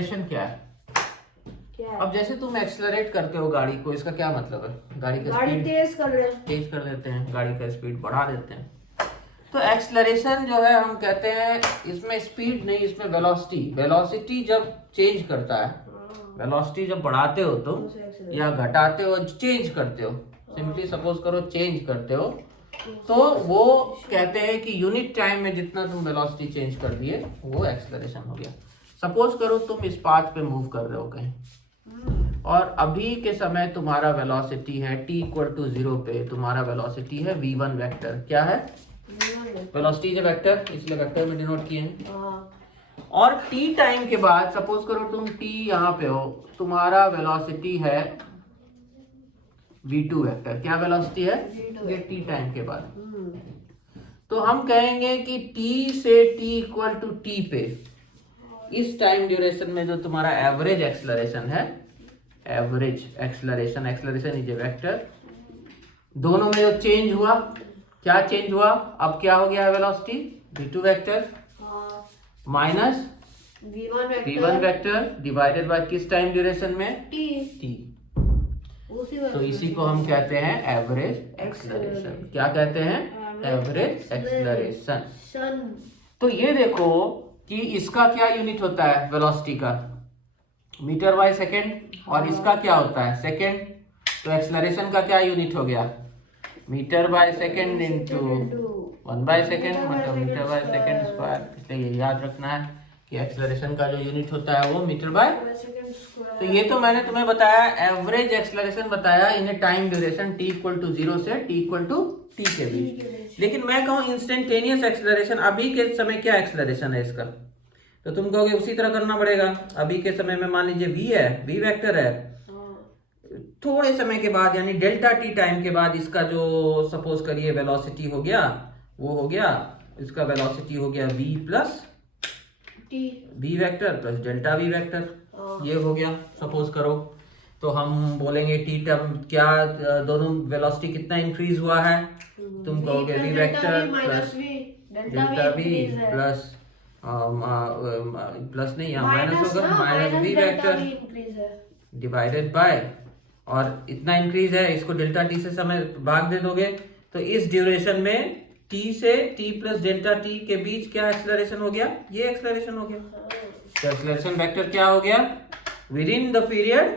Acceleration क्या है? अब जैसे तुम एक्सेलरेट करते हो गाड़ी को, इसका क्या मतलब है? गाड़ी का स्पीड तेज कर देते हैं, गाड़ी का स्पीड बढ़ा देते हैं। तो एक्सेलरेशन जो है हम कहते हैं इसमें स्पीड नहीं, इसमें वेलोसिटी जब चेंज करता है, वेलोसिटी जब बढ़ाते हो तुम या घटाते हो, चेंज करते हो, सिंपली सपोज करो चेंज करते हो, तो वो कहते हैं कि यूनिट टाइम में जितना तुम वेलोसिटी चेंज कर दिए वो एक्सेलरेशन हो गया। सपोज करो तुम इस पाथ पे मूव कर रहे हो कहीं, और अभी के समय तुम्हारा वेलोसिटी है t=0 पे, तुम्हारा वेलोसिटी है v1 वेक्टर। क्या है? वेलोसिटी इज वेक्टर, इसलिए वेक्टर में डिनोट किए हैं। और t टाइम के बाद सपोज करो तुम t यहाँ पे हो, तुम्हारा वेलोसिटी है v2 वेक्टर। क्या वेलोसिटी है? ये t टाइम के बाद। तो हम कहेंगे कि t से t पे इस टाइम ड्यूरेशन में जो तुम्हारा एवरेज एक्सेलरेशन है, average acceleration is a vector, दोनों में जो चेंज हुआ, क्या चेंज हुआ? अब क्या हो गया है velocity? v2 vector minus v1 vector divided bye किस टाइम ड्यूरेशन में? t। तो इसी को हम कहते हैं एवरेज एक्सेलरेशन। क्या कहते हैं? Average acceleration. तो ये देखो कि इसका क्या यूनिट होता है वेलोसिटी का? मीटर बाय सेकेंड, और इसका क्या होता है? सेकेंड। तो एक्सेलरेशन का क्या यूनिट हो गया? Metre by second into 1 by second, मतलब मीटर बाय सेकेंड स्क्वायर। इसलिए ये याद रखना है कि एक्सेलरेशन का जो यूनिट होता है वो मीटर बाय सेकेंड स्क्वायर। तो ये तो मैंने तुम्हें बताया एवरेज एक्सेलरेशन बताया इन ए टाइम ड्यूरेशन t=0 से t के बीच। लेकिन मैं कहूँ इंस्टेंटेनियस एक्सेलरेशन, अभी के समय क्या एक्सेलरेशन है इसका? तो तुम कहोगे उसी तरह करना पड़ेगा। अभी के समय में मान लीजिए v है, v वेक्टर है, थोड़े समय के बाद यानी डेल्टा t टाइम के बाद इसका जो सपोज करिए वेलोसिटी हो गया, वो हो गया, इसका वेलोसिटी हो गया v plus v vector plus delta v vector, ये हो गया सपोज करो। तो हम बोलेंगे t टर्म क्या, दोनों वेलोसिटी कितना इंक्रीज हुआ है? तुम कहोगे v vector plus delta v plus plus नहीं, यहाँ माइनस होगा, minus v vector divided bye, और इतना इंक्रीज है, इसको डेल्टा t से समय भाग दे दोगे, तो इस ड्यूरेशन में t से t प्लस डेल्टा t के बीच क्या एक्सेलरेशन हो गया? ये एक्सेलरेशन हो गया। तो एक्सेलरेशन वेक्टर क्या हो गया? Within the period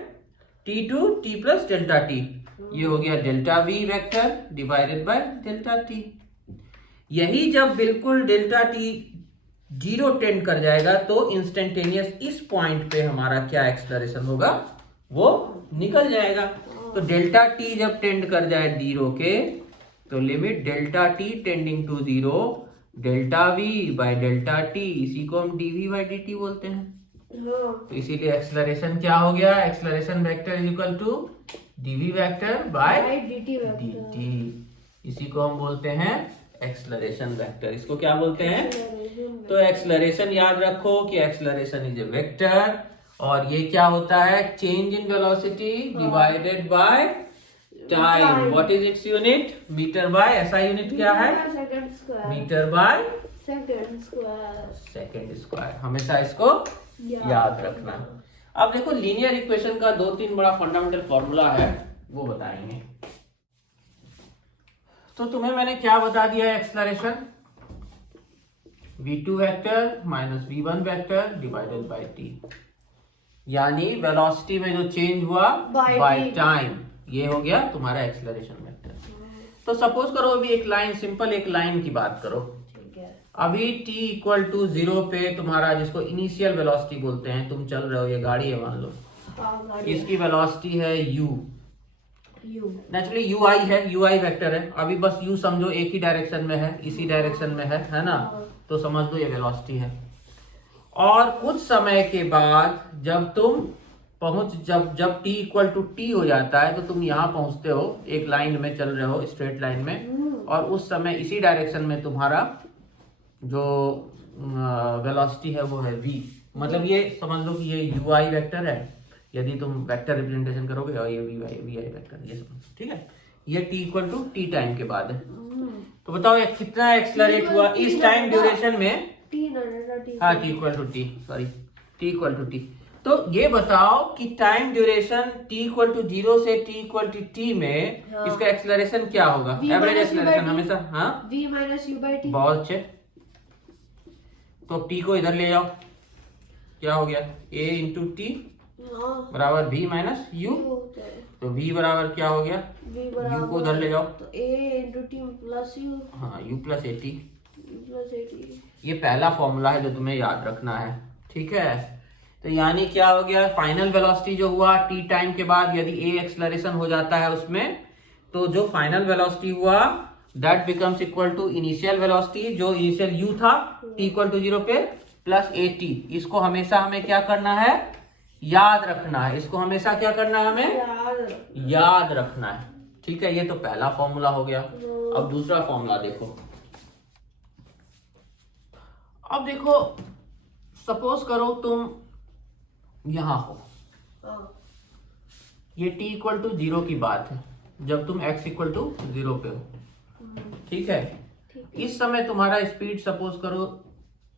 t to t plus delta t, ये हो गया delta v vector divided by delta t। यही जब बिल्कुल डेल्टा t 0 टेंड कर जाएगा तो इंस्टेंटेनियस इस पॉइंट पे हमारा क्या एक्सेलरेशन होगा? वो निकल जाएगा। तो डेल्टा t जब टेंड कर जाए 0 के, तो limit delta t tending to 0 delta v by delta t, इसी को हम dv बाय dt बोलते हैं। तो इसीलिए एक्सेलरेशन क्या हो गया? Acceleration vector is equal to dv vector by dt, इसी को हम बोलते हैं एक्सेलरेशन वेक्टर। इसको क्या बोलते हैं? तो एक्सेलरेशन याद रखो कि एक्सेलरेशन इज ए वेक्टर, और ये क्या होता है? Change in velocity divided by time. What is its unit? Metre by, ऐसा यूनिट क्या है? Metre by second square. हमेशा इसको याद रखना। अब देखो लीनियर इक्वेशन का 2-3 बड़ा फंडामेंटल फॉर्मूला है, वो बताएंगे। तो तुम्हें मैंने क्या बता दिया है? Acceleration v2 vector minus v1 vector divided bye t, यानी वेलोसिटी में जो चेंज हुआ बाय टाइम, ये हो गया तुम्हारा एक्सेलरेशन वेक्टर। तो सपोज करो अभी एक लाइन, सिंपल एक लाइन की बात करो। अभी t=0 पे तुम्हारा, जिसको इनिशियल वेलोसिटी बोलते हैं, तुम चल रहे हो, ये गाड़ी है मान लो, इसकी वेलोसिटी है u, नेचुरली ui है, ui वेक्टर है। अभी बस u समझो एक ही डायरेक्शन में है, इसी डायरेक्शन में है ना, तो समझ लो ये वेलोसिटी है। और कुछ समय के बाद जब तुम जब t हो जाता है, तो तुम यहाँ पहुंचते हो, एक लाइन में चल रहे हो, स्ट्रेट लाइन में, और उस समय इसी डायरेक्शन में तुम्हारा जो वेलोसिटी है वो है v। मतलब ये समझ लो कि ये ui वेक्टर है, यदि तुम वेक्टर रिप्रेजेंटेशन करोगे, और ये vi वेक्टर, ये समझ, ठीक है। ये t टाइम के बाद है। तो बताओ ये कितना एक्सेलरेट हुआ इस टाइम ड्यूरेशन में? हाँ, t, तो ये बताओ कि time duration t equal to 0 से t इक्वल टू t में इसका एक्सेलरेशन क्या होगा? एवरेज एक्सेलरेशन हमेशा v minus u by T. बहुत अच्छे। तो t को इधर ले जाओ, क्या हो गया? a इंटू टी बराबर v माइनस u। तो v बराबर क्या हो गया? u को उधर ले जाओ तो a into T plus u। हाँ, u प्लस ए टी। ये पहला फॉर्मूला है जो तुम्हें याद रखना है, ठीक है। तो यानी क्या हो गया? फाइनल वेलोसिटी जो हुआ t टाइम के बाद यदि a एक्सेलरेशन हो जाता है उसमें, तो जो फाइनल वेलोसिटी हुआ that becomes equal to initial velocity जो इनिशियल u था t इक्वल टू 0 पे प्लस ए टी। इसको हमेशा हमें क्या करना है? याद रखना है। इसको हमेशा क्या करना है? हमें याद रखना है, ठीक है। ये तो पहला फॉर्मूला हो गया। अब दूसरा फॉर्मूला देखो। अब देखो, सपोज करो तुम यहां हो, ये t इक्वल टू 0 की बात है जब तुम x इक्वल टू 0 पे हो, ठीक है। इस समय तुम्हारा स्पीड सपोज करो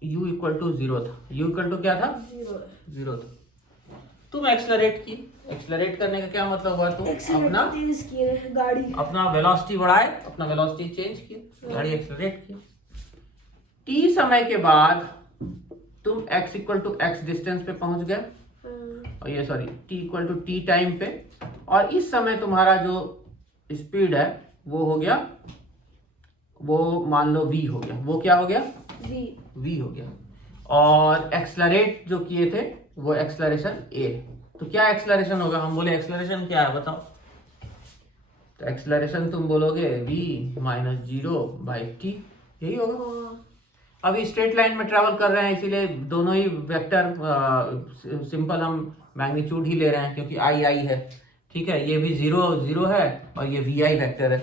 u इक्वल टू 0 था। u इक्वल टू क्या था? 0 था। तुम एक्सलरेट की। एक्सलरेट करने का क्या मतलब हुआ? तुम अपना वेलोसिटी बढ़ाए, अपना वेलोसिटी चेंज किया, गाड़ी एक्सलरेट की। t समय के बाद तुम x equal to x distance पे पहुंच गए, और ये sorry t equal to t time पे, और इस समय तुम्हारा जो स्पीड है वो हो गया, वो मान लो v हो गया। वो क्या हो गया? v हो गया। और एक्सलरेट जो किए थे वो एक्सलरेशन a। तो क्या एक्सलरेशन होगा? हम बोले एक्सलरेशन क्या है बताओ? तो एक्सलरेशन तुम बोलोगे v माइनस 0 बाई टी, यही होगा। अभी स्ट्रेट लाइन में ट्रेवल कर रहे हैं, इसीलिए दोनों ही वेक्टर सिंपल हम मैग्नीट्यूड ही ले रहे हैं क्योंकि आई है, ठीक है। ये भी 0 है और ये vi वेक्टर है,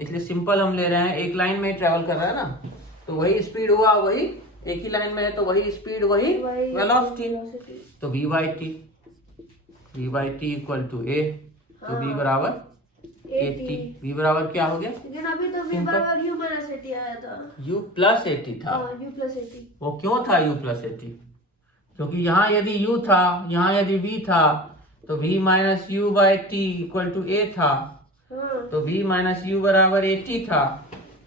इसलिए सिंपल हम ले रहे हैं। एक लाइन में ही ट्रेवल कर रहा है ना, तो वही स्पीड हुआ, वही एक ही लाइन में है तो वही स्पीड वही वेलोसिटी। तो v by t equal to a। तो v बराबर ए टी। v बराबर क्या हो गया? लेकिन अभी तो v बराबर u माइनस ए टी आया था। u प्लस ए टी था। u plus A T. वो क्यों था u प्लस ए टी? क्योंकि यहाँ यदि u था, यहाँ यदि v था, तो v minus u by t equal to a था। तो v माइनस u बराबर ए टी था,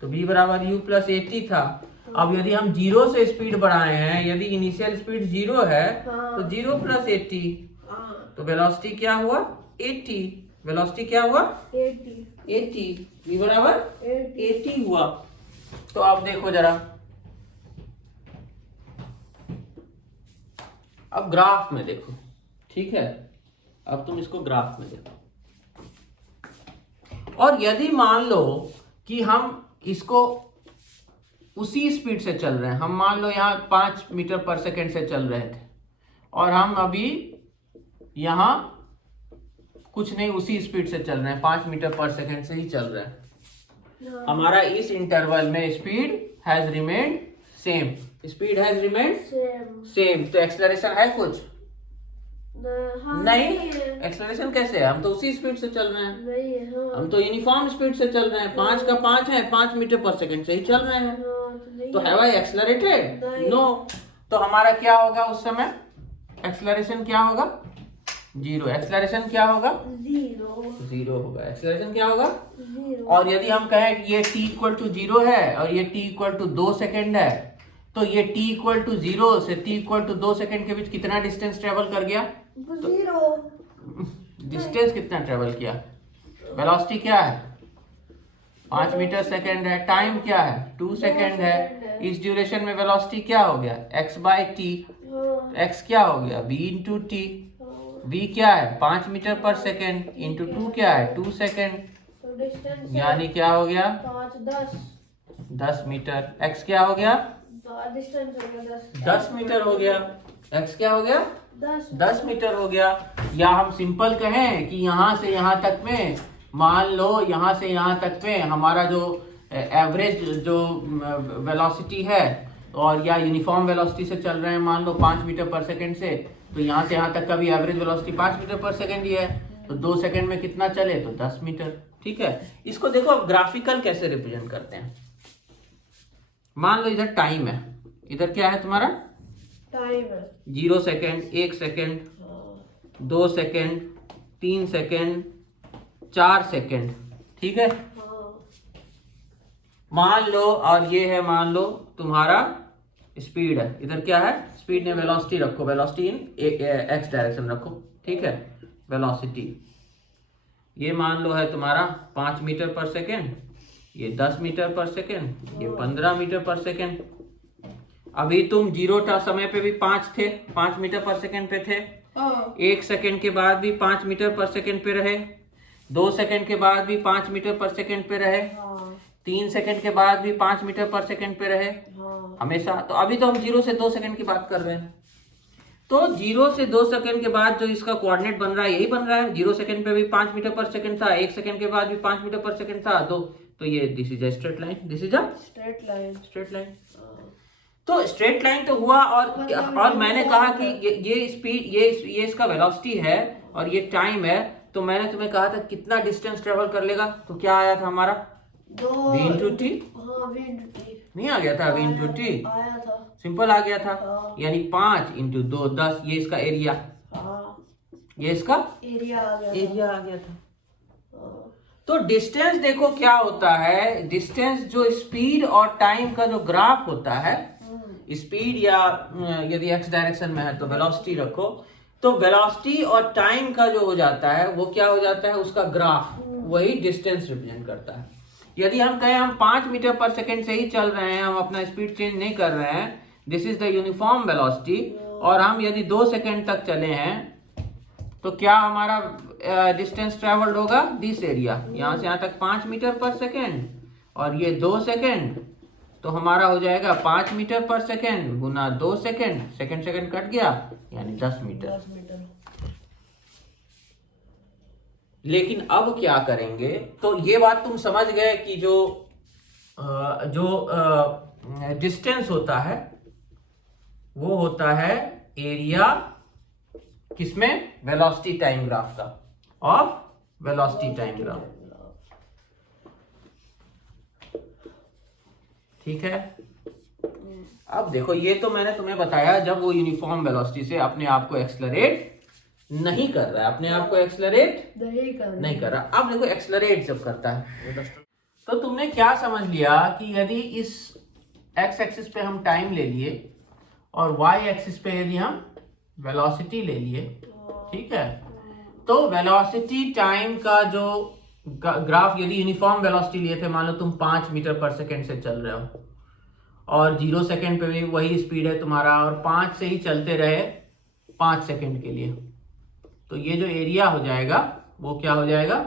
तो v बराबर u प्लस ए टी था। अब यदि हम 0 से स्पीड बढ़ाए हैं, यदि इनिशियल स्पीड 0 है तो 0 प्लस ए टी, तो वेलोसिटी क्या हुआ? A T. वेलोसिटी क्या हुआ? A T. v बराबर ए टी हुआ। तो अब देखो जरा, अब ग्राफ में देखो, ठीक है। अब तुम इसको ग्राफ में देखो, और यदि मान लो कि हम इसको उसी स्पीड से चल रहे हैं, हम मान लो यहाँ 5 मीटर पर सेकेंड से चल रहे थे, और हम अभी यहाँ कुछ नहीं उसी स्पीड से चल रहे हैं, 5 मीटर पर सेकेंड से ही चल रहे हैं। हमारा इस इंटरवल में speed has remained same. Speed has remained same. तो एक्सेलरेशन है कुछ? नहीं। एक्सेलरेशन कैसे है? हम तो उसी स्पीड से चल रहे हैं। हम तो यूनिफॉर्म स्पीड से चल रहे हैं। 5 का 5 है, 5 मीटर पर सेकेंड से ही चल रहे हैं। तो हैव आई एक्सेलरेटेड? नो। तो हमारा क्या होगा उस समय? एक्सेलरेशन क्या होगा? 0। एक्सेलरेशन क्या होगा? 0 होगा। एक्सेलरेशन क्या होगा? 0। और यदि हम कहें कि ये t इक्वल टू 0 है और ये t इक्वल टू 2 सेकेंड है, तो ये t इक्वल टू 0 से t इक्वल टू 2 सेकेंड के बीच कितना डिस्टेंस ट्रेवल कर गया? 0। डिस्टेंस कितना ट्रेवल किया? वेलोसिटी क्या है? 5 मीटर सेकेंड है। टाइम क्या है? 2 सेकेंड है। इस ड्यूरेशन में वेलोसिटी क्या हो गया? x by T. x क्या हो गया? v into T. v क्या है? 5 मीटर पर सेकेंड इंटू 2 क्या है? 2 सेकेंड। यानी क्या हो गया? 10 मीटर। x क्या हो गया? 10 मीटर हो गया। x क्या हो गया? 10 मीटर हो गया। या हम सिंपल कहें कि यहाँ से यहाँ तक में, मान लो यहाँ से यहाँ तक में हमारा जो एवरेज जो वेलोसिटी है, और या यूनिफॉर्म वेलोसिटी से चल रहे हैं मान लो 5 मीटर पर सेकेंड से, तो यहाँ से यहाँ तक का भी एवरेज वेलोसिटी 5 मीटर पर सेकेंड ही है। तो 2 सेकेंड में कितना चले? तो 10 मीटर। ठीक है। इसको देखो अब ग्राफिकल कैसे रिप्रेजेंट करते हैं। मान लो इधर टाइम है, इधर क्या है तुम्हारा? टाइम है 0 second, 1 second, 2 second, 3 second, 4 second, ठीक है। मान लो, और ये है मान लो तुम्हारा स्पीड है, इधर क्या है स्पीड ने वेलोसिटी रखो, वेलोसिटी इन एक्स डायरेक्शन रखो, ठीक है। वेलोसिटी ये मान लो है तुम्हारा 5 मीटर पर सेकेंड, ये 10 मीटर पर सेकेंड, ये 15 मीटर पर सेकेंड। अभी तुम जीरो समय पे भी 5 थे, 5 मीटर पर सेकेंड पे थे। 1 सेकेंड के बाद भी 5 मीटर पर सेकेंड पे रहे, 2 सेकेंड के बाद भी 5 मीटर पर सेकेंड पे रहे, 3 सेकेंड के बाद भी 5 मीटर पर सेकेंड पे रहे हमेशा। तो अभी तो हम 0 से 2 सेकेंड की बात कर रहे हैं, तो 0 से 2 सेकेंड के बाद जो इसका कोऑर्डिनेट बन रहा है यही बन रहा है। 0 सेकेंड पे भी 5 मीटर पर सेकेंड था, 1 सेकेंड के बाद भी 5 मीटर पर सेकेंड था, तो ये this is a straight line, this is a straight line. तो स्ट्रेट लाइन तो हुआ, और मैंने कहा कि ये स्पीड, ये इसका वेलोसिटी है और ये टाइम है। तो मैंने तुम्हें कहा था कितना डिस्टेंस ट्रेवल कर लेगा, तो क्या आया था हमारा v इंटू टी। नहीं आ गया था v इंटू टी, सिंपल आ गया था, यानी 5 इंटू 2 10, ये इसका एरिया, ये इसका एरिया आ गया था। तो डिस्टेंस देखो क्या होता है, डिस्टेंस जो स्पीड और टाइम का जो ग्राफ होता है, स्पीड या यदि एक्स डायरेक्शन में है तो वेलोसिटी रखो, तो वेलोसिटी और टाइम का जो हो जाता है वो क्या हो जाता है, उसका ग्राफ वही डिस्टेंस रिप्रेजेंट करता है। यदि हम कहें हम 5 मीटर पर सेकेंड से ही चल रहे हैं, हम अपना स्पीड चेंज नहीं कर रहे हैं, this is the uniform velocity, और हम यदि 2 सेकेंड तक चले हैं तो क्या हमारा डिस्टेंस ट्रेवल्ड होगा, दिस एरिया, यहाँ से यहाँ तक 5 मीटर पर सेकेंड, और ये 2 सेकेंड, तो हमारा हो जाएगा 5 मीटर पर सेकेंड गुना 2 सेकेंड, सेकेंड कट गया, यानी 10 मीटर। लेकिन अब क्या करेंगे, तो ये बात तुम समझ गए कि जो डिस्टेंस होता है वो होता है एरिया किसमें, वेलोसिटी टाइम ग्राफ का, और वेलोसिटी टाइम ग्राफ, ठीक है। अब देखो ये तो मैंने तुम्हें बताया जब वो यूनिफॉर्म वेलोसिटी से अपने आप को एक्सलरेट नहीं कर रहा है, अपने आप को एक्सलरेट नहीं कर रहा। अब देखो एक्सलरेट जब करता है, तो तुमने क्या समझ लिया कि यदि इस एक्स एक्सिस पे हम टाइम ले लिए और वाई एक्सिस पे यदि हम वेलोसिटी ले लिए, ठीक है, तो वेलोसिटी टाइम का जो ग्राफ, यदि यूनिफॉर्म वेलोसिटी लिए थे, मान लो तुम 5 मीटर पर सेकेंड से चल रहे हो और 0 सेकेंड पे भी वही स्पीड है तुम्हारा, और 5 से ही चलते रहे 5 सेकेंड के लिए, तो ये जो एरिया हो जाएगा वो क्या हो जाएगा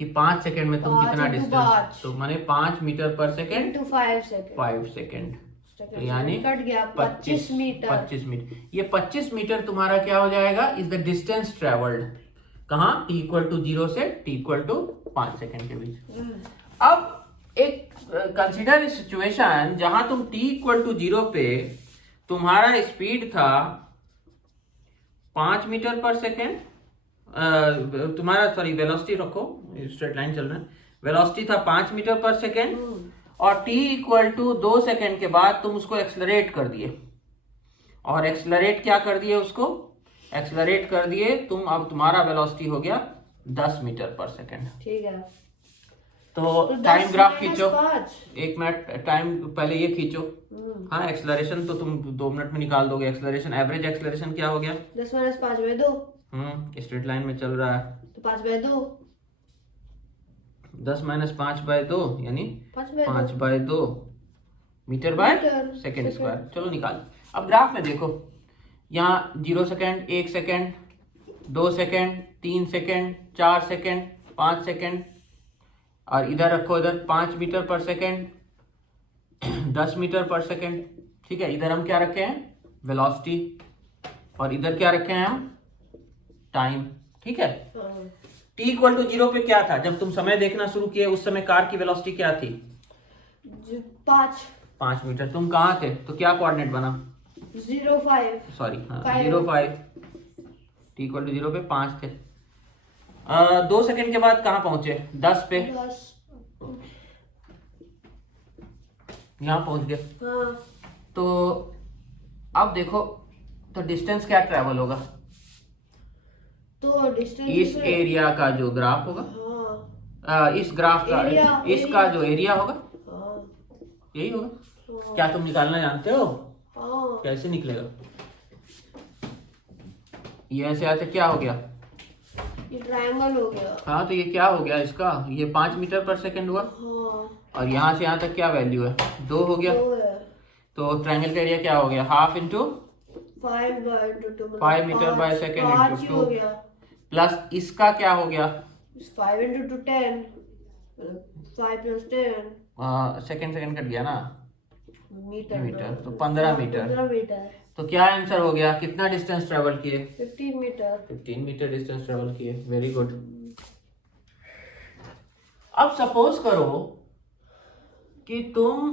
कि 5 सेकेंड में तुम कितना डिस्टेंस, तो माने 5 मीटर पर सेकेंड 5 सेकेंड, तो यानी कट गया 25 मीटर। ये 25 मीटर तुम्हारा क्या हो जाएगा, इज द डिस्टेंस ट्रेवल्ड, कहाँ, t इक्वल टू 0 से t इक्वल टू 5 सेकेंड के बीच। अब एक कंसिडर सिचुएशन जहां तुम t इक्वल टू 0 पे तुम्हारा स्पीड था 5 मीटर पर सेकेंड, तुम्हारा सॉरी वेलोसिटी रखो, स्ट्रेट लाइन चल रहा है, वेलोसिटी था 5 मीटर पर सेकेंड, और t इक्वल टू 2 सेकेंड के बाद तुम उसको एक्सलरेट कर दिए, और एक्सलरेट क्या कर दिए, उसको एक्सलरेट कर दिए तुम, अब तुम्हारा वेलोसिटी हो गया 10 मीटर पर सेकेंड, ठीक है। तो टाइम ग्राफ खींचो, 1 मिनट टाइम पहले ये खींचो, हाँ एक्सलरेशन तो तुम 2 मिनट में निकाल दोगे, एक्सलरेशन एवरेज एक्सलरेशन क्या हो गया, 10 - 5/2, स्ट्रेट लाइन में चल रहा है, तो 5/2, 10 - 5/2 यानी 5/2 मीटर बाय सेकेंड स्क्वायर। चलो निकाल। अब ग्राफ में देखो, यहाँ 0 second, 1 second, 2 second, 3 second, 4 second, 5 second, और इधर रखो, इधर 5 मीटर पर सेकेंड, 10 मीटर पर सेकेंड, ठीक है। इधर हम क्या रखे हैं, वेलोसिटी, और इधर क्या रखे हैं हम, टाइम, ठीक है। t इक्वल टू 0 पे क्या था, जब तुम समय देखना शुरू किए उस समय कार की वेलोसिटी क्या थी, 5 मीटर। तुम कहाँ थे, तो क्या कोऑर्डिनेट बना, 0.5, सॉरी 0.5, t इक्वल टू 0 पे 5 थे। 2 सेकेंड के बाद कहाँ पहुंचे, 10 पे, यहाँ पहुंच गए। तो अब देखो, तो डिस्टेंस क्या ट्रेवल होगा, तो डिस्टेंस इस एरिया का जो ग्राफ होगा, इस ग्राफ का एरिया, इसका जो एरिया होगा हाँ यही होगा। क्या तुम निकालना जानते हो? हाँ कैसे निकलेगा? ये ऐसे आते क्या हो गया? ये ट्रायंगल हो गया। हाँ, तो ये क्या हो गया इसका? ये 5 मीटर पर सेकंड हुआ। हाँ और यहाँ से यहाँ तक क्या वैल्यू है? 2 हो गया। तो है तो ट्रायंगल का एरिया क्या हो गया? Half into 5 metre by second पाँच इंटू ही हो 2 गया। प्लस इसका क्या हो गया? 5 into 10 5 plus 10 सेकंड कट गया ना, मीटर मीटर, तो 15 मीटर। 15 मीटर। तो क्या आंसर हो गया? कितना डिस्टेंस ट्रेवल किए? 15 मीटर। 15 मीटर डिस्टेंस ट्रेवल किए। Very good. अब सपोज करो कि तुम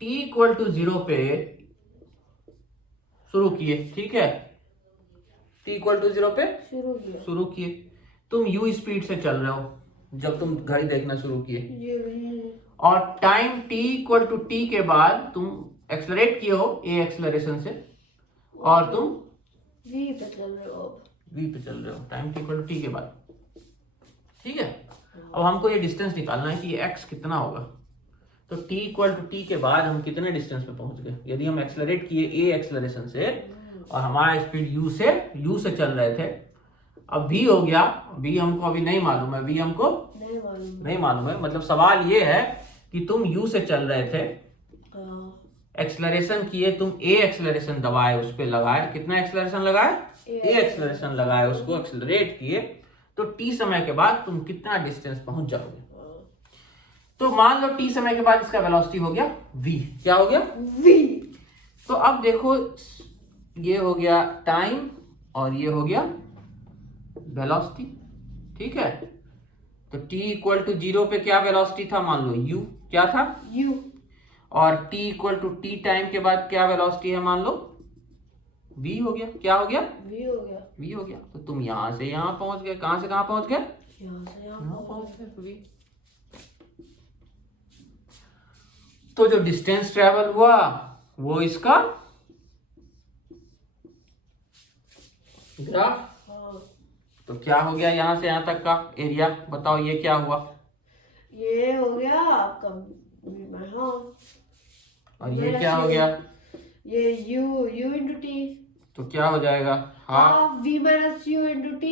t इक्वल टू 0 पे शुरू किए, ठीक है? t इक्वल टू 0 पे शुरू किए, तुम u स्पीड से चल रहे हो जब तुम घड़ी देखना शुरू किए, ये भी और time t equal to t के बाद तुम एक्सलरेट किए हो a एक्सलरेशन से, और तुम v पे चल रहे हो। v पे चल रहे हो time t equal to t के बाद, ठीक है? अब हमको ये डिस्टेंस निकालना है कि ये x कितना होगा। तो t इक्वल टू t के बाद हम कितने डिस्टेंस पे पहुंच गए? यदि हम एक्सलरेट किए a एक्सलरेशन से और हमारा स्पीड u से चल रहे थे, अब v हो गया। v हमको अभी नहीं मालूम है, v हमको नहीं मालूम है। मतलब सवाल ये है कि तुम u से चल रहे थे, एक्सलरेशन किए, तुम a एक्सलरेशन दबाए, उस पे लगाए, कितना एक्सलरेशन लगाए? a एक्सलरेशन लगाए, उसको एक्सलरेट किए, तो t समय के बाद तुम कितना डिस्टेंस पहुंच जाओगे? तो मान लो t समय के बाद इसका वेलोसिटी हो गया v। क्या हो गया? v। तो अब देखो, ये हो गया टाइम और ये हो गया वेलोसिटी, ठीक है? तो t इक्वल टू 0 पे क्या वेलोसिटी था? मान लो u क्या था? u। और t equal to t time के बाद क्या वेलोसिटी है? मान लो v हो गया। क्या हो गया? v हो गया। v हो गया। तो तुम यहां से यहां पहुंच गए। कहां से कहां पहुंच गए? यहाँ से यहाँ यहाँ पहुंच गए v। तो जो डिस्टेंस ट्रेवल हुआ वो इसका ग्राफ। तो क्या हो गया यहां से यहां तक का एरिया? बताओ ये क्या हुआ? ये हो गया आपका हाँ। और ये क्या हो गया? ये u into t। तो क्या हो जाएगा? Half v minus u into t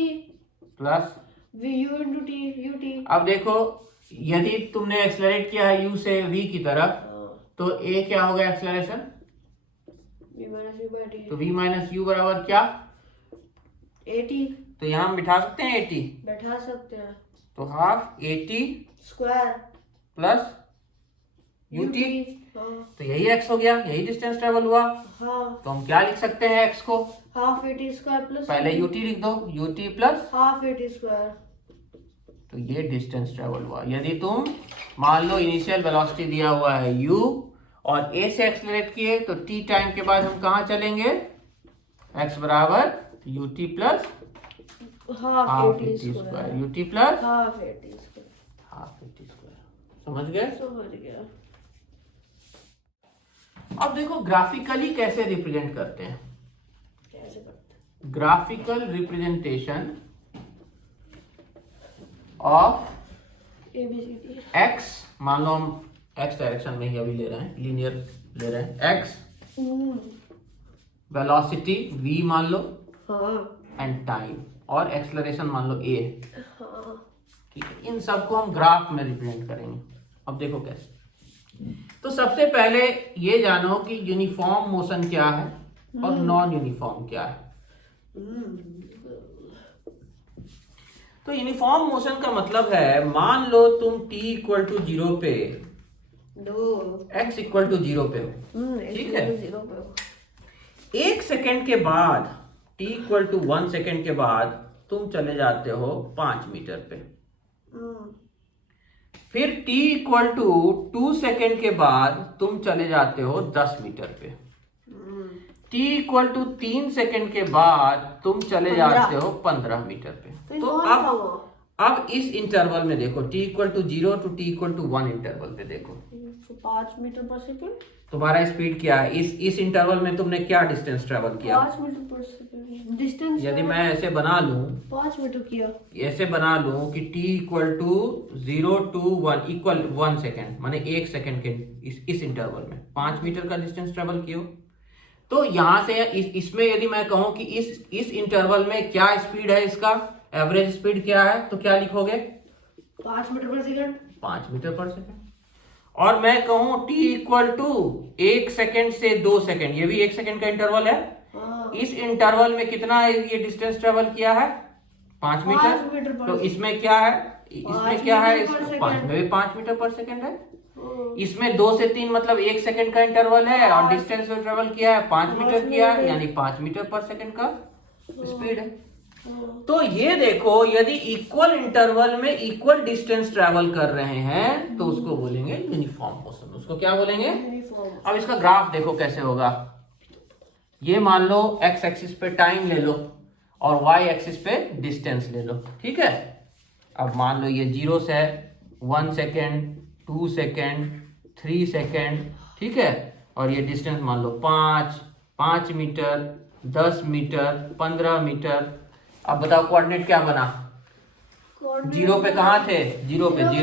plus v u into t ut। अब देखो, यदि तुमने एक्सलरेट किया है u से v की तरफ, तो a क्या होगा acceleration? v minus u by t। तो v माइनस यू बराबर क्या? at। तो यहाँ हम बिठा सकते हैं 80। बैठा सकते हैं। तो हाफ 80 स्क्वायर प्लस ut। हाँ तो यही x हो गया, यही डिस्टेंस ट्रेवल हुआ। हाँ। तो हम क्या लिख सकते हैं x को? हाफ at स्क्वायर प्लस पहले ut लिख दो, ut plus, half at square. तो ये डिस्टेंस ट्रेवल हुआ। यदि तुम मान लो इनिशियल वेलोसिटी दिया हुआ है u और a से एक्सलरेट किए, तो t टाइम के बाद हम कहाँ चलेंगे? x बराबर ut plus half half at eighty square. Square ut plus half at square. Half eighty square. समझ गए? समझ गया। अब देखो ग्राफिकली कैसे रिप्रेजेंट करते हैं। कैसे करते हैं? Graphical representation of ABCD। x, मान लो हम x डायरेक्शन में ही अभी ले रहे हैं, लीनियर ले रहे हैं, x वेलोसिटी v मान लो हाँ एंड टाइम, और एक्सलरेशन मान लो a, हाँ। ठीक है? इन सबको हम ग्राफ में रिप्रेजेंट करेंगे। अब देखो कैसे। तो सबसे पहले ये जानो कि यूनिफॉर्म मोशन क्या है और नॉन यूनिफॉर्म क्या है। तो यूनिफॉर्म मोशन का मतलब है, मान लो तुम t इक्वल टू 0 पे, x इक्वल टू 0 पे हो, ठीक है? 0 पे हो। 1 सेकेंड के बाद, t इक्वल टू 1 सेकेंड के बाद तुम चले जाते हो 5 मीटर पे। फिर t इक्वल टू 2 सेकेंड के बाद तुम चले जाते हो 10 मीटर पे। t इक्वल टू 3 सेकेंड के बाद तुम चले जाते हो 15 मीटर पे। तो अब इस इंटरवल में देखो t equal to 0 to t equal to 1 interval पे देखो 5 मीटर पर सेकंड। तुम्हारा स्पीड क्या है। इस इंटरवल में तुमने क्या डिस्टेंस ट्रेवल किया। 5 मीटर पर सेकंड डिस्टेंस। यदि मैं ऐसे बना लूं, 5 मीटर किया, ऐसे बना लूं कि t equal to 0 to 1 equal 1 second, माने 1 सेकेंड के इस इंटरवल में 5 मीटर का डिस्टेंस ट्रेवल किया, तो यहाँ से इसमें यदि मैं कहूं कि इस इंटरवल में क्या स्पीड है, इसका एवरेज स्पीड क्या है, तो क्या लिखोगे 5 मीटर पर सेकंड। 5 मीटर पर सेकेंड। और मैं कहूं t इक्वल टू 1 सेकेंड से 2 सेकेंड, ये भी 1 सेकेंड का इंटरवल है। हाँ। इस इंटरवल में कितना ये डिस्टेंस ट्रेवल किया है 5 मीटर। तो इसमें क्या है, इसमें क्या है, 5 में भी 5 मीटर पर सेकेंड है। इसमें 2 से 3 मतलब 1 सेकेंड का इंटरवल है और डिस्टेंस जो ट्रेवल किया है 5 मीटर किया है, यानी 5 मीटर पर सेकेंड का स्पीड है। तो ये देखो, यदि इक्वल इंटरवल में इक्वल डिस्टेंस ट्रेवल कर रहे हैं तो उसको बोलेंगे यूनिफॉर्म मोशन। उसको क्या बोलेंगे। अब इसका ग्राफ देखो कैसे होगा। ये मान लो एक्स एक्सिस पे टाइम ले लो और वाई एक्सिस पे डिस्टेंस ले लो, ठीक है। अब मान लो ये 0 से 1 सेकेंड, 2 सेकेंड, 3 सेकेंड, ठीक है। और ये डिस्टेंस मान लो 5 मीटर, 10 मीटर, 15 मीटर। अब बताओ कोऑर्डिनेट क्या बना। 0 पे कहाँ थे, 0 पे थे।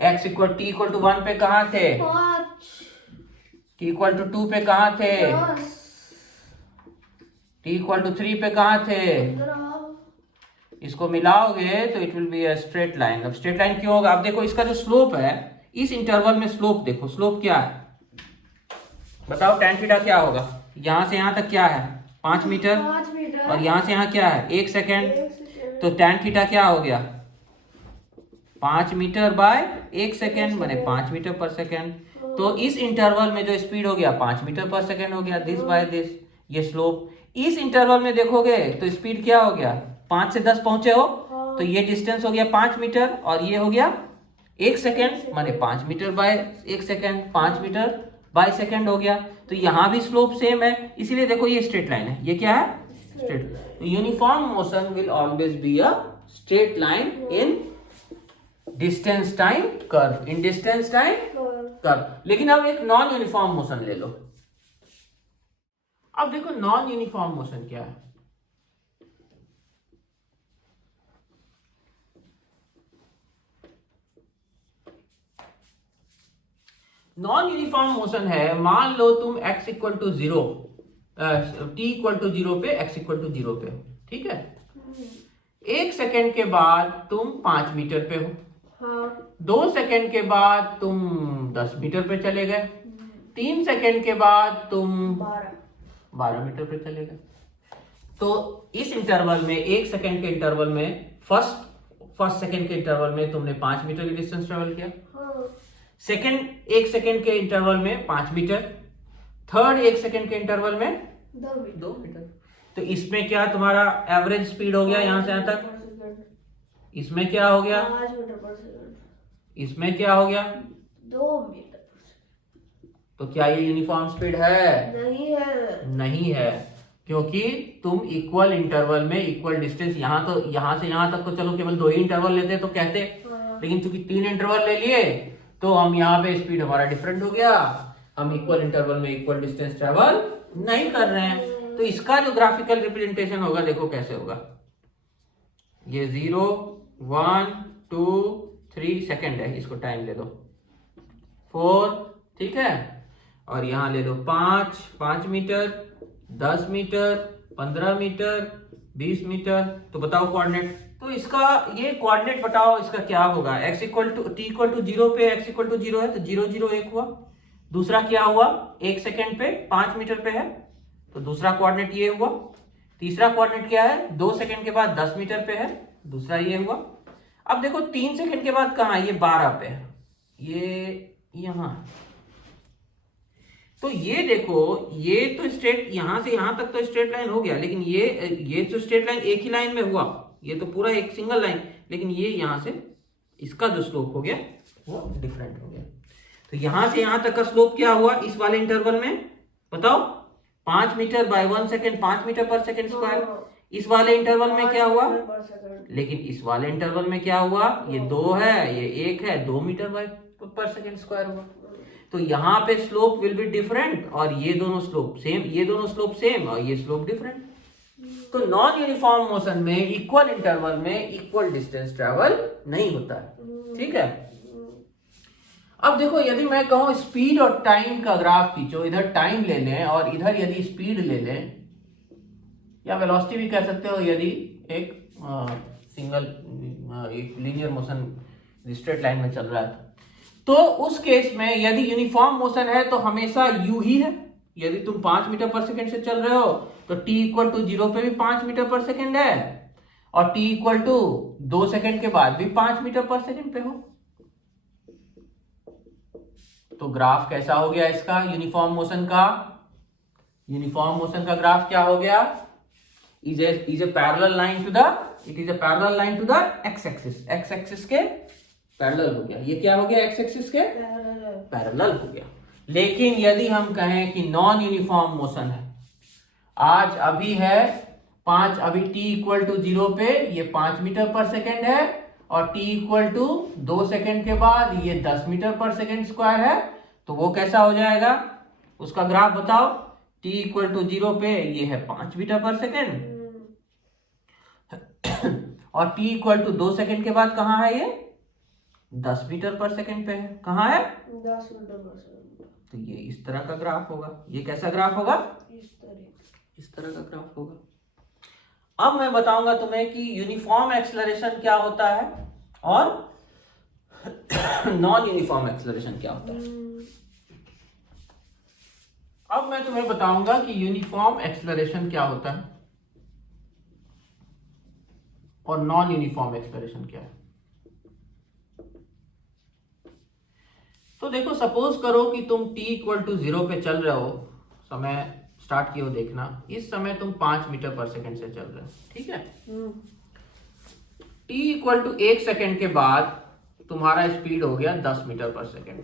X equal t equal to 1 पे कहाँ थे, 5। टी इक्वल टू 2 पे कहाँ थे, 10। टी इक्वल टू 3 पे कहाँ थे। 15। इसको मिलाओगे तो it will be a straight line. अब स्ट्रेट लाइन क्यों होगा। अब देखो इसका जो स्लोप है, इस इंटरवल में स्लोप देखो, स्लोप क्या है बताओ। tan थीटा क्या होगा। यहां से यहां तक क्या है 5 मीटर, और यहां से यहां क्या है 1 सेकेंड। तो tan थीटा क्या हो गया 5 मीटर बाय 1 सेकेंड, माने 5 मीटर पर सेकेंड। तो इस इंटरवल में जो स्पीड हो गया 5 मीटर पर सेकेंड हो गया, दिस बाय दिस, ये स्लोप। इस इंटरवल में देखोगे तो स्पीड क्या हो गया 5 से 10 पहुंचे हो, तो ये डिस्टेंस हो गया 5 मीटर और ये हो गया 1 सेकेंड, माने 5 metre by 1 second, 5 metre by second हो गया। तो यहाँ भी स्लोप सेम है, इसीलिए देखो ये स्ट्रेट लाइन है। ये क्या है straight. Uniform motion will always be a straight line in distance time curve, in distance time curve. लेकिन अब एक नॉन यूनिफॉर्म मोशन ले लो। अब देखो नॉन यूनिफॉर्म मोशन क्या है। नॉन यूनिफॉर्म मोशन है, मान लो तुम x equal to 0, t equal to 0 पे, x इक्वल टू 0 पे हो, ठीक है। 1 सेकेंड के बाद तुम 5 मीटर पे हो, हाँ। 2 सेकेंड के बाद तुम 10 मीटर पे चले गए, 3 सेकेंड के बाद तुम 12 मीटर पे चले गए। तो इस इंटरवल में 1 सेकेंड के इंटरवल में फर्स्ट सेकेंड के इंटरवल में तुमने 5 मीटर की डिस्टेंस ट्रेवल किया। सेकेंड 1 सेकेंड के इंटरवल में 5 मीटर, थर्ड 1 सेकेंड के इंटरवल में 2 मीटर। तो इसमें क्या तुम्हारा एवरेज स्पीड हो गया यहां से यहां तक। इसमें क्या हो गया 5 मीटर पर सेकंड। इसमें क्या हो गया 2 मीटर पर सेकंड। तो क्या ये यूनिफॉर्म स्पीड है। नहीं है, क्योंकि तुम इक्वल इंटरवल में इक्वल डिस्टेंस, यहां से यहां तक तो चलो केवल 2 ही इंटरवल लेते तो कहते, लेकिन चूंकि 3 इंटरवल ले लिए तो हम यहाँ पे स्पीड हमारा डिफरेंट हो गया। हम इक्वल इंटरवल में इक्वल डिस्टेंस ट्रेवल नहीं कर रहे हैं। तो इसका जो ग्राफिकल रिप्रेजेंटेशन होगा देखो कैसे होगा। ये 0 1 2 3 सेकेंड है, इसको टाइम ले लो 4, ठीक है। और यहाँ ले लो 5 मीटर, 10 मीटर, 15 मीटर, 20 मीटर। तो बताओ कोऑर्डिनेट। तो इसका ये कोऑर्डिनेट बताओ, इसका क्या होगा। x equal to t equal to 0 पे x इक्वल टू 0 है तो 0 0 1 हुआ। दूसरा क्या हुआ 1 सेकेंड पे 5 मीटर पे है तो दूसरा कोऑर्डिनेट ये हुआ। तीसरा कोऑर्डिनेट क्या है 2 सेकेंड के बाद 10 मीटर पे है, दूसरा ये हुआ। अब देखो 3 सेकेंड के बाद कहाँ, ये 12 पे है, ये यहां। तो ये देखो ये तो स्ट्रेट यहां से यहां तक तो स्ट्रेट लाइन हो गया, लेकिन ये तो स्ट्रेट लाइन एक ही लाइन में हुआ, ये तो पूरा एक सिंगल लाइन। लेकिन ये यहां से इसका जो स्लोप हो गया वो डिफरेंट हो गया। तो यहां से यहां तक का स्लोप क्या हुआ इस वाले इंटरवल में बताओ 5 मीटर बाय 1 सेकेंड, 5 मीटर पर सेकेंड स्क्वायर। इस वाले इंटरवल में क्या हुआ, पर सेकंड। लेकिन इस वाले इंटरवल में क्या हुआ, ये 2 है ये 1 है, 2 मीटर पर सेकंड स्क्वायर हुआ। तो यहाँ पे स्लोप विल बी डिफरेंट और ये दोनों स्लोप सेम, ये दोनों स्लोप सेम और ये स्लोप डिफरेंट। तो नॉन यूनिफॉर्म मोशन में इक्वल इंटरवल में इक्वल डिस्टेंस ट्रेवल नहीं होता है, ठीक है। अब देखो यदि मैं कहूं स्पीड और टाइम का ग्राफ खींचो, इधर टाइम ले लें और इधर यदि स्पीड ले लें या वेलोसिटी भी कह सकते हो, यदि एक सिंगल एक लीनियर मोशन स्ट्रेट लाइन में चल रहा है, तो उस केस में यदि यूनिफॉर्म मोशन है तो हमेशा u ही है। यदि तुम 5 मीटर पर सेकंड से चल रहे हो तो t इक्वल टू 0 पे भी 5 मीटर पर सेकंड है और t इक्वल टू 2 सेकंड के बाद भी 5 मीटर पर सेकंड पे हो। तो ग्राफ कैसा हो गया इसका यूनिफॉर्म मोशन का? यूनिफॉर्म मोशन का ग्राफ क्या हो गया? is a parallel line to the it is a parallel line to the x axis, x axis के पैरेलल हो गया। ये क्या हो गया? x axis के पैरेलल हो गया। लेकिन यदि हम कहें कि नॉन यूनिफॉर्म मोशन है, आज अभी है 5, अभी t इक्वल टू 0 पे ये 5 मीटर पर सेकेंड है और t इक्वल टू 2 सेकेंड के बाद ये 10 मीटर पर सेकेंड स्क्वायर है, तो वो कैसा हो जाएगा? उसका ग्राफ बताओ। t इक्वल टू 0 पे ये है 5 मीटर पर सेकेंड और t इक्वल टू 2 सेकेंड के बाद कहाँ है? ये 10 मीटर पर सेकेंड पे है। कहाँ है? 10 मीटर पर सेकंड। तो ये इस तरह का ग्राफ होगा। ये कैसा ग्राफ होगा? इस तरह का ग्राफ होगा। अब मैं बताऊंगा तुम्हें कि यूनिफॉर्म एक्सेलरेशन क्या होता है और नॉन यूनिफॉर्म एक्सेलरेशन क्या होता है। अब मैं तुम्हें बताऊंगा कि यूनिफॉर्म एक्सेलरेशन क्या होता है और नॉन यूनिफॉर्म एक्सेलरेशन क्या है। तो देखो, सपोज करो कि तुम t इक्वल टू 0 पे चल रहे हो, समय स्टार्ट किए हो देखना, इस समय तुम 5 मीटर पर सेकंड से चल रहे हो, ठीक है। t इक्वल टू 1 सेकंड के बाद तुम्हारा स्पीड हो गया 10 मीटर पर second.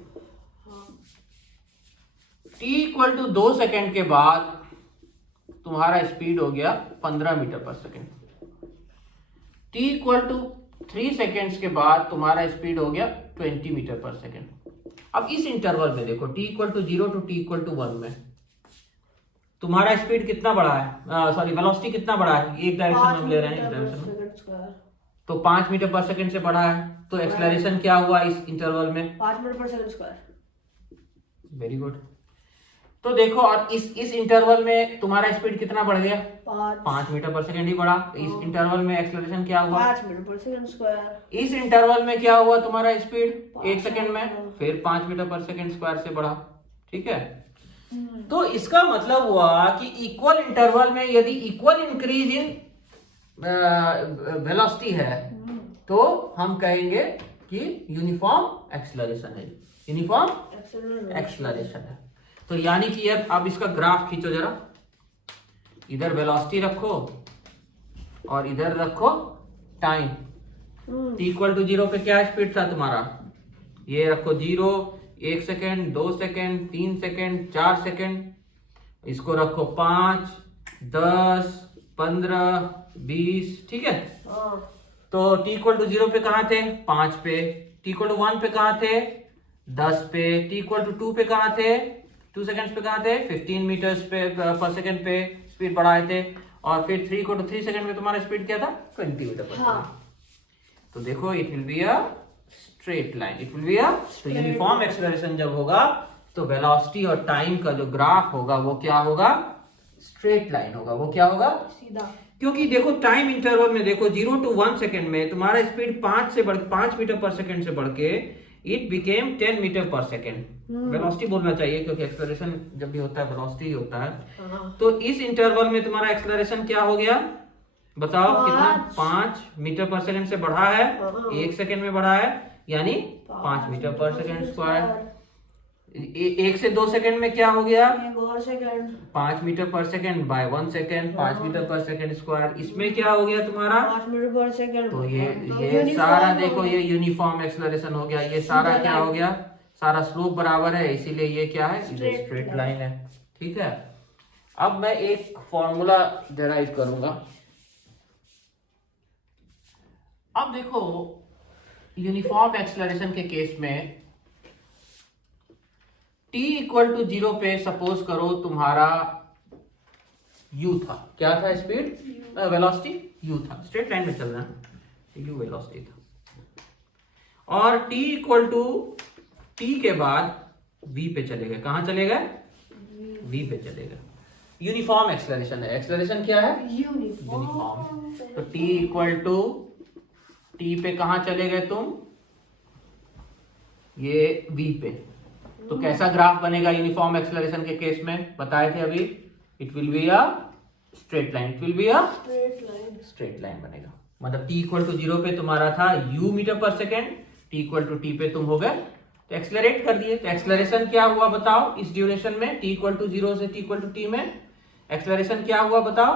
t equal to 2 second के बाद तुम्हारा स्पीड हो गया 15 मीटर पर second. t equal to 3 seconds के बाद तुम्हारा स्पीड हो गया 20 मीटर पर सेकेंड। अब इस इंटरवल में देखो, t equal to 0 to t equal to 1 में तुम्हारा स्पीड कितना बढ़ा है, सॉरी वेलोसिटी कितना बढ़ा है? एक डायरेक्शन में हम ले रहे हैं, इस डायरेक्शन में, तो 5 मीटर पर सेकेंड से बढ़ा है। तो एक्सेलरेशन क्या हुआ इस इंटरवल में? 5 मीटर पर सेकंड स्क्वायर। Very good. तो देखो, और इस इंटरवल में तुम्हारा स्पीड कितना बढ़ गया? 5 मीटर पर सेकंड ही बढ़ा। इस इंटरवल में एक्सेलरेशन क्या हुआ? 5 मीटर पर सेकंड स्क्वायर। इस इंटरवल में क्या हुआ? तुम्हारा स्पीड 1 सेकंड में फिर 5 मीटर पर सेकंड स्क्वायर से बढ़ा, ठीक है। तो इसका मतलब हुआ कि इक्वल इंटरवल में यदि इक्वल इंक्रीज इन वेलोसिटी है तो हम कहेंगे कि यूनिफॉर्म एक्सेलरेशन है, यूनिफॉर्म एक्सेलरेशन है। तो यानी कि अब इसका ग्राफ खींचो जरा, इधर वेलोसिटी रखो और इधर रखो टाइम। t इक्वल टू 0 पे क्या स्पीड था तुम्हारा? ये रखो 0, 1 सेकेंड, 2 सेकेंड, 3 सेकेंड, 4 सेकेंड, इसको रखो 5, 10, 15, 20, ठीक है। तो t इक्वल टू 0 पे कहाँ थे? 5 पे। t इक्वल टू 1 पे कहाँ थे? 10 पे। t इक्वल टू 2 पे कहाँ थे? 2 सेकेंड्स पे कहाँ थे? 15 मीटर्स पे पर सेकेंड पे स्पीड बढ़ाए थे। और फिर 3 इक्वल टू 3 सेकेंड में तुम्हारा स्पीड क्या था? 20 मीटर पर सेकेंड। तो देखो, it will be a straight line, it will be a, तो यूनिफॉर्म एक्सेलरेशन जब होगा तो वेलोसिटी और टाइम का जो ग्राफ होगा वो क्या होगा? स्ट्रेट लाइन होगा। वो क्या होगा? सीधा। क्योंकि देखो टाइम इंटरवल में देखो 0 टू 1 सेकेंड में तुम्हारा स्पीड 5 मीटर पर सेकेंड से बढ़ के इट बिकेम 10 मीटर पर सेकेंड। वेलोसिटी बोलना चाहिए क्योंकि एक्सेलरेशन जब भी होता है वेलोसिटी होता है। तो इस इंटरवल में तुम्हारा एक्सेलरेशन क्या हो गया? बताओ कितना? 5 मीटर पर सेकेंड से बढ़ा है, 1 सेकेंड में बढ़ा है, यानी 5 मीटर पर सेकेंड स्क्वायर। 1 से 2 सेकेंड में क्या हो गया? 5 मीटर पर सेकेंड बाय 1 सेकेंड, 5 मीटर पर सेकेंड स्क्वायर। इसमें क्या हो गया तुम्हारा? 5 मीटर पर सेकेंड। तो ये सारा देखो, ये यूनिफॉर्म एक्सेलरेशन हो गया। ये सारा क्या हो गया? सारा स्लोप बराबर है, इसीलिए ये क्या है? स्ट्रेट लाइन है, ठीक है। अब मैं एक फॉर्मूला डेराइव करूंगा अब देखो यूनिफॉर्म एक्सेलरेशन के केस में t इक्वल टू 0 पे सपोज करो तुम्हारा u था, क्या था स्पीड वेलोसिटी u था, स्ट्रेट लाइन में चल रहा है, u वेलोसिटी था, और t इक्वल टू t के बाद v पे चलेगा, कहां चलेगा v पे चलेगा। यूनिफॉर्म एक्सेलरेशन है, एक्सेलरेशन क्या है यूनिफॉर्म। तो t इक्वल टू t पे कहां चले गए तुम, ये v पे, तो कैसा ग्राफ बनेगा यूनिफॉर्म एक्सेलरेशन के केस में, बताए थे अभी, it will be a straight line, it will be a straight line बनेगा। मतलब t इक्वल टू 0 पे तुम्हारा था u मीटर पर second, t equal to t पे तुम हो गए तो एक्सेलरेट कर दिए, तो एक्सेलरेशन क्या हुआ बताओ इस ड्यूरेशन में, t इक्वल टू 0 से t इक्वल टू t में एक्सेलरेशन क्या हुआ बताओ,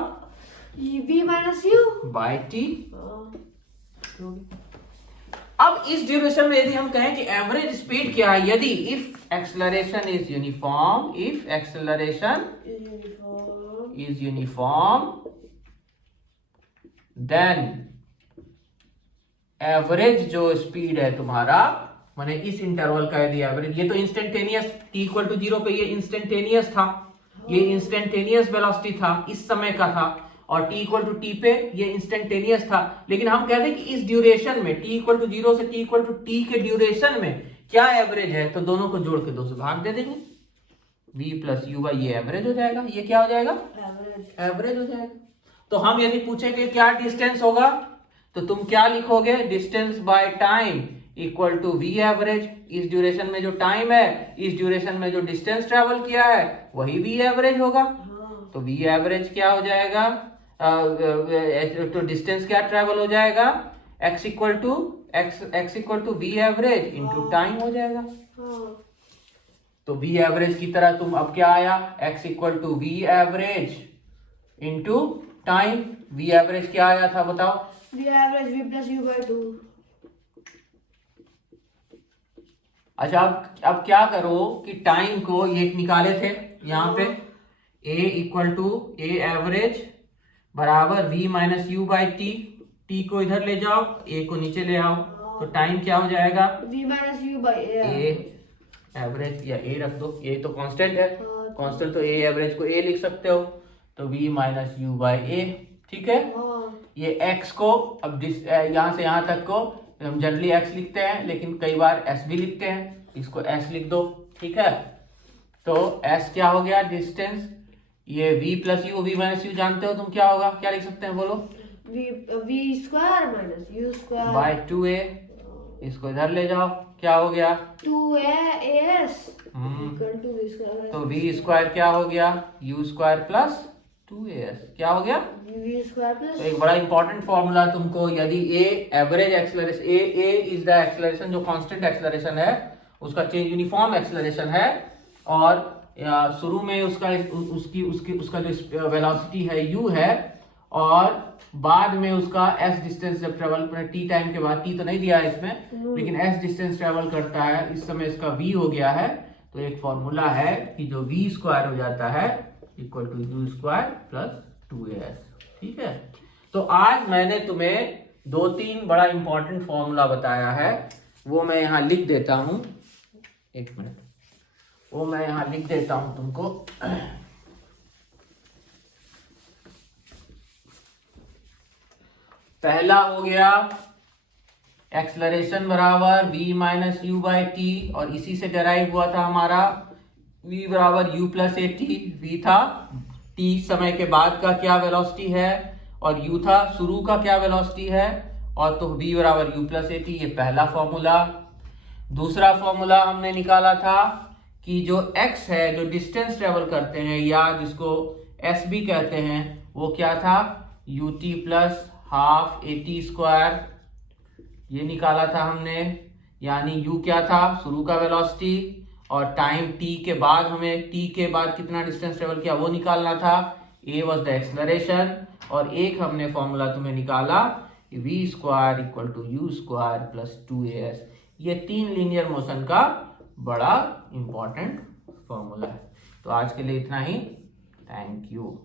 v minus u by t। अब इस ड्यूरेशन में यदि हम कहें कि एवरेज स्पीड क्या है, यदि if acceleration is uniform, if acceleration is uniform then average जो स्पीड है तुम्हारा, माने इस इंटरवल का यदि एवरेज, ये तो इंस्टेंटेनियस t इक्वल टू 0 पे ये इंस्टेंटेनियस था, ये इंस्टेंटेनियस वेलोसिटी था, इस समय का था, और t इक्वल टू t पे ये इंस्टेंटेनियस था, लेकिन हम कहते हैं कि इस ड्यूरेशन में t इक्वल टू 0 से t इक्वल टू t के ड्यूरेशन में क्या एवरेज है, तो दोनों को जोड़ के 2 से भाग दे देंगे, v प्लस u बाई ये एवरेज हो जाएगा, ये क्या हो जाएगा एवरेज हो जाएगा। तो हम यदि पूछेंगे क्या डिस्टेंस होगा, तो तुम क्या लिखोगे, distance by time equal to v average, इस ड्यूरेशन में जो टाइम है, इस ड्यूरेशन में जो डिस्टेंस ट्रेवल किया है वही v एवरेज होगा। तो v एवरेज क्या हो जाएगा, तो डिस्टेंस क्या ट्रेवल हो जाएगा, x equal to v average into time हो जाएगा। तो v एवरेज की तरह तुम अब क्या आया, x equal to v average into time, v average क्या आया था बताओ, v average v plus u by 2। अच्छा अब क्या करो कि टाइम को ये निकाले थे यहाँ पे, a equal to a average बराबर v minus u by t, t को इधर ले जाओ, a को नीचे ले आओ, तो टाइम क्या हो जाएगा v minus u by a average, या a रख दो, a तो कांस्टेंट है, कांस्टेंट तो a एवरेज को a लिख सकते हो, तो v minus u by a, ठीक है। ये x को अब यहाँ से यहाँ तक को हम जनरली x लिखते हैं, लेकिन कई बार s भी लिखते हैं, इसको s लिख दो, ठीक है। तो s क्या हो गया डिस्टेंस, ये v plus you, v minus you जानते हो तुम, क्या होगा, क्या लिख सकते हैं बोलो, v square minus u square by 2a, इसको इधर ले जाओ, क्या हो गया 2as equal to v square, तो v स्क्वायर क्या हो गया u स्क्वायर प्लस 2as, क्या हो गया v स्क्वायर प्लस। तो एक बड़ा इंपॉर्टेंट फॉर्मूला तुमको, यदि a average acceleration, a is the acceleration जो कांस्टेंट एक्सेलरेशन है, उसका चेंज यूनिफॉर्म एक्सेलरेशन है, और शुरू में उसका जो वेलोसिटी है u है, और बाद में उसका s डिस्टेंस जब ट्रेवल t टाइम के बाद, t तो नहीं दिया है इसमें, लेकिन s डिस्टेंस ट्रेवल करता है, इस समय इसका v हो गया है, तो एक फॉर्मूला है कि जो v स्क्वायर हो जाता है equal to u square plus 2as, ठीक है। तो आज मैंने तुम्हें 2-3 बड़ा इंपॉर्टेंट फॉर्मूला बताया है, वो मैं यहाँ लिख देता हूं, एक मिनट, वो मैं यहाँ लिख देता हूं तुमको। पहला हो गया एक्सेलरेशन बराबर v minus u by T, और इसी से डेराइव हुआ था हमारा v बराबर u plus A T, v था t समय के बाद का क्या वेलोसिटी है, और u था शुरू का क्या वेलोसिटी है, और तो v बराबर u प्लस ए टी, ये पहला फॉर्मूला। दूसरा फॉर्मूला हमने निकाला था कि जो x है, जो डिस्टेंस ट्रेवल करते हैं, या जिसको s भी कहते हैं, वो क्या था ut plus half A T square, ये निकाला था हमने, यानी u क्या था शुरू का वेलोसिटी, और टाइम t के बाद हमें t के बाद कितना डिस्टेंस ट्रेवल किया वो निकालना था, a वाज द एक्सेलरेशन, और एक हमने फॉर्मूला तुम्हें निकाला v square equal to u square plus 2as, ये 3 लीनियर मोशन का बड़ा इंपॉर्टेंट फॉर्मूला है। तो आज के लिए इतना ही, थैंक यू।